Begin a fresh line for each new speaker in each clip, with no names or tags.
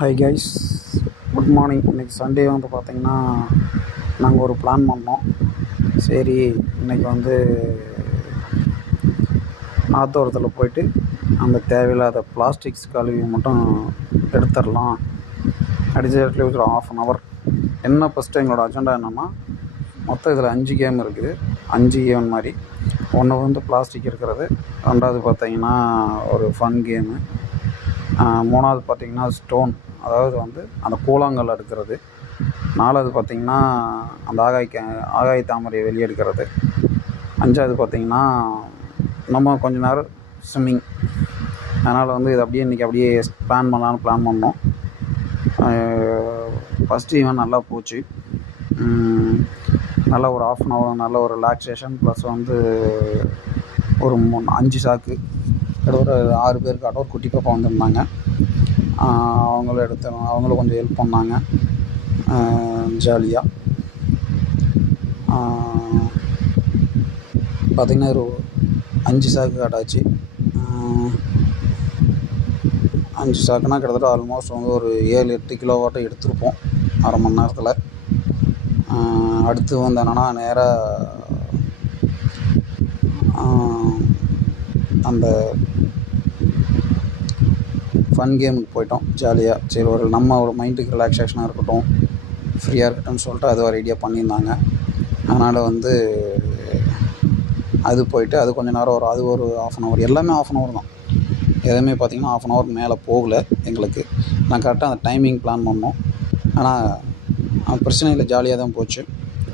High guys good morning இன்றைக்கி Sunday வந்து பார்த்திங்கன்னா நாங்கள் ஒரு பிளான் பண்ணோம். சரி இன்றைக்கி வந்து ஆத்தோரத்தில் போயிட்டு அந்த தேவையில்லாத பிளாஸ்டிக்ஸ் கழுவி மட்டும் எடுத்துடலாம். அடிச்சு ஒரு ஆஃப் அன் ஹவர் என்ன ஃபஸ்ட்டு எங்களோட அஜெண்டா என்னென்னா மொத்தம் இதில் அஞ்சு கேம் இருக்குது. அஞ்சு கேம் மாதிரி. ஒன்று வந்து பிளாஸ்டிக் இருக்கிறது. ரெண்டாவது பார்த்திங்கன்னா ஒரு ஃபன் கேமு மூணாவது பார்த்திங்கன்னா ஸ்டோன் அதாவது வந்து அந்த கூழாங்கல் எடுக்கிறது நாலாவது பார்த்திங்கன்னா அந்த ஆகாய்க்க ஆகாய தாமரையை வெளியே எடுக்கிறது அஞ்சாவது பார்த்தீங்கன்னா நம்ம கொஞ்ச நேரம் ஸ்விம்மிங் அதனால் வந்து இது அப்படியே இன்றைக்கி அப்படியே பிளான் பண்ணலான்னு பிளான் பண்ணோம். ஃபஸ்ட் ஈவெண்ட் நல்லா போச்சு. நல்ல ஒரு ஆஃப் அன் ஹவர் நல்ல ஒரு ரிலாக்ஸேஷன் ப்ளஸ் வந்து ஒரு மூணு அஞ்சு சாக்கு கிட்டத்தட்ட ஆறு பேருக்கு ஒரு குட்டி பாப்பா வந்திருந்தாங்க. அவங்களும் எடுத்து அவங்களும் கொஞ்சம் ஹெல்ப் பண்ணாங்க. ஜாலியாக பார்த்திங்கன்னா ஒரு அஞ்சு சாக்கு காட்டாச்சு அஞ்சு சாக்குனா கிட்டத்தட்ட ஆல்மோஸ்ட் வந்து ஒரு ஏழு எட்டு கிலோவாட்டம் எடுத்திருப்போம் அரை மணி நேரத்தில். அடுத்து வந்து என்னென்னா நேராக அந்த ஃபன் கேமுக்கு போயிட்டோம் ஜாலியாக சரி ஒரு நம்ம ஒரு மைண்டுக்கு ரிலாக்ஸேஷனாக இருக்கட்டும் ஃப்ரீயாக இருக்கட்டும்னு சொல்லிட்டு அது ஒரு ஐடியா பண்ணியிருந்தாங்க. அதனால் வந்து அது போயிட்டு அது கொஞ்சம் நேரம் ஒரு அது ஒரு ஆஃப் அன் ஹவர் எல்லாமே ஆஃப் அன் ஹவர் தான். எதுவுமே பார்த்திங்கன்னா ஆஃப் அன் ஹவர் மேலே போகல எங்களுக்கு. நான் கரெக்டாக அந்த டைமிங் பிளான் பண்ணோம். ஆனால் பிரச்சனை இல்லை ஜாலியாக தான் போச்சு.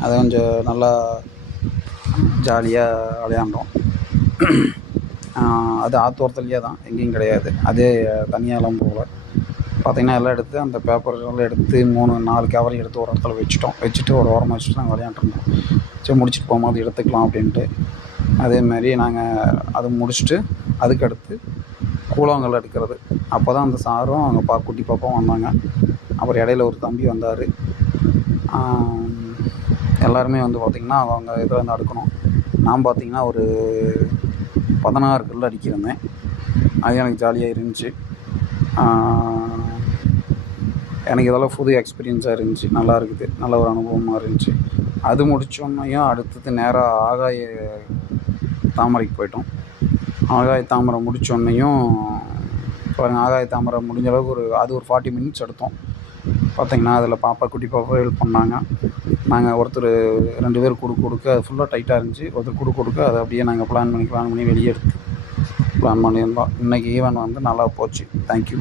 அதை கொஞ்சம் நல்லா ஜாலியாக விளையாண்டோம். அது ஆத்தோரத்துலேயே தான் எங்கேயும் கிடையாது. அதே தனியாகலாம் போகல. பார்த்திங்கன்னா எல்லாம் எடுத்து அந்த பேப்பர்லாம் எடுத்து மூணு நாலு கவரையும் எடுத்து ஒரு இடத்துல வச்சுட்டோம். வச்சுட்டு ஒரு ஓரமாக வச்சுட்டு நாங்கள் விளையாண்டுருந்தோம் சரி முடிச்சுட்டு போகும்போது எடுத்துக்கலாம் அப்படின்ட்டு. அதேமாரி நாங்கள் அது முடிச்சுட்டு அதுக்கடுத்து கூழாங்கல் எடுக்கிறது. அப்போ தான் அந்த சாரும் அவங்க பா குட்டி பாப்பாவும் வந்தாங்க. அப்புறம் இடையில ஒரு தம்பி வந்தார். எல்லாருமே வந்து பார்த்திங்கன்னா அவங்க இதில் வந்து அடுக்கணும். நான் பார்த்திங்கன்னா ஒரு பதினாறு கல் அடிக்கிருந்தேன் அது எனக்கு ஜாலியாக இருந்துச்சு. எனக்கு இதெல்லாம் புது எக்ஸ்பீரியன்ஸாக இருந்துச்சு. நல்லா இருக்குது. நல்ல ஒரு அனுபவமாக இருந்துச்சு. அது முடித்தோன்னையும் அடுத்தது நேராக ஆகாய தாமரைக்கு போயிட்டோம். ஆகாய தாமரை முடித்தோன்னையும் பாருங்கள் ஆகாய தாமரை முடிஞ்ச அளவுக்கு ஒரு அது ஒரு ஃபார்ட்டி மினிட்ஸ் எடுத்தோம். பார்த்திங்கன்னா அதில் பாப்பா குட்டி பாப்பா ஹெல்ப் பண்ணாங்க. நாங்கள் ஒருத்தர் ரெண்டு பேர் கொடுக்க கொடுக்க அது ஃபுல்லாக டைட்டாக இருந்துச்சு. ஒருத்தர் கொடுக்க கொடுக்க அதை அப்படியே நாங்கள் பிளான் பண்ணி பிளான் பண்ணி வெளியே எடுத்து பிளான் பண்ணியிருந்தோம். இன்றைக்கி ஈவெண்ட் வந்து நல்லா போச்சு. தேங்க்யூ